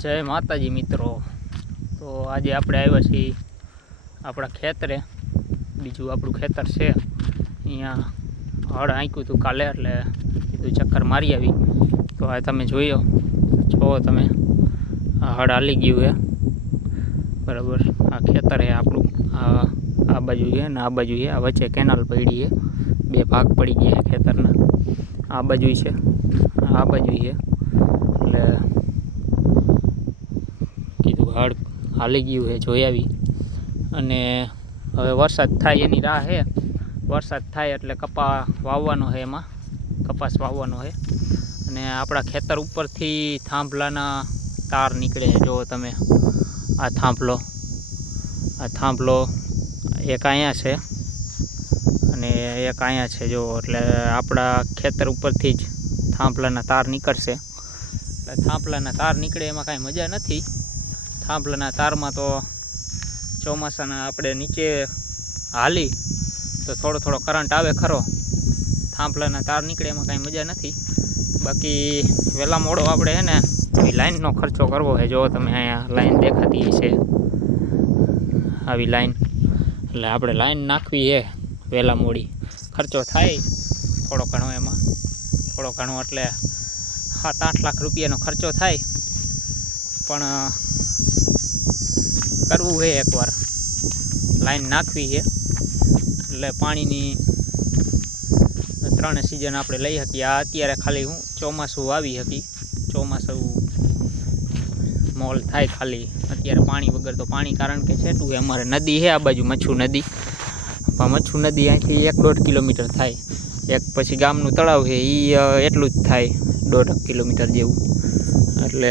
जय माताजी मित्रों। तो आज આપણે આવ્યા છીએ આપણા ખેતરે। બીજું આપણું ખેતર છે અહીંયા હળ આંક્યું હતું કાલે, એટલે કીધું ચક્કર મારી આવી। તો આ તમે જોયો છો, તમે હળ હાલી ગયું છે બરાબર। આ ખેતર છે આપણું, આ બાજુ છે ને આ બાજુ છે, આ વચ્ચે કેનાલ પડી છે, બે ભાગ પડી ગયા છે ખેતરના। આ બાજુ છે, આ બાજુ છે, એટલે કીધું હળ હાલી ગયું છે, જોઈ આવી। અને હવે વરસાદ થાય એની રાહ છે। વરસાદ થાય એટલે કપા વાવવાનો છે, એમાં કપાસ વાવવાનો છે। અને આપણા ખેતર ઉપરથી થાંભલાના તાર નીકળે છે, જો તમે આ થાંભલો એક અહીંયા છે અને એક અહીંયા છે જો। એટલે આપણા ખેતર ઉપરથી જ થાંભલાના તાર નીકળશે। એટલે થાંભલાના તાર નીકળે એમાં કાંઈ મજા નથી। થાંભલાના તારમાં તો ચોમાસાના આપણે નીચે હાલી તો થોડો થોડો કરંટ આવે ખરો, થાંભલાના તાર નીકળે એમાં કાંઈ મજા નથી। બાકી વહેલા મોડો આપણે છે ને એ લાઈનનો ખર્ચો કરવો છે। જો તમે અહીંયા લાઈન દેખાતી છે, આવી લાઈન, એટલે આપણે લાઈન નાખવી છે વહેલા મોડી। ખર્ચો થાય થોડો ઘણો, એમાં થોડો ઘણો એટલે 7-8 લાખ રૂપિયાનો ખર્ચો થાય, પણ કરવું છે એકવાર, લાઈન નાખવી છે। એટલે પાણીની 3 સિઝન આપણે લઈ શકીએ। આ અત્યારે ખાલી હું ચોમાસું આવી શકી, ચોમાસું મોલ થાય ખાલી અત્યારે પાણી વગર તો પાણી, કારણ કે છેટું છે અમારે નદી છે આ બાજુ, મચ્છુ નદી। મચ્છુ નદી અહીંથી 1-1.5 કિલોમીટર થાય। એક પછી ગામનું તળાવ છે એ એટલું જ થાય, 1.5 કિલોમીટર જેવું। એટલે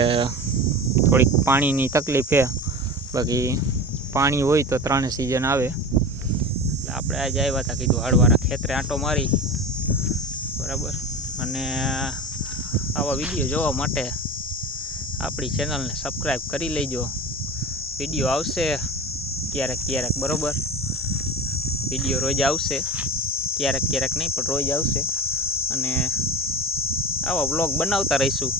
થોડીક પાણીની તકલીફ છે, બાકી પાણી હોય તો 3 સિઝન આવે। એટલે આપણે આજે આવ્યા હતા, કીધું હળવાળા ખેતરે આંટો મારી બરાબર। અને આવા વિડીયો જોવા માટે આપણી ચેનલને સબસ્ક્રાઈબ કરી લેજો। વિડીયો આવશે ક્યારેક બરાબર, વિડીયો રોજ આવશે, ક્યારેક નહીં પણ રોજ આવશે। અને આવા બ્લોગ બનાવતા રહીશું।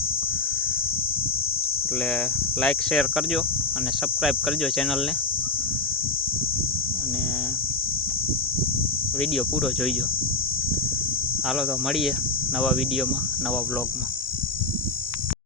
એટલે લાઈક શેર કરજો અને સબસ્ક્રાઈબ કરજો ચેનલને, અને વિડીયો પૂરો જોઈજો। હાલો તો મળીએ નવા વિડીયોમાં, નવા બ્લોગમાં।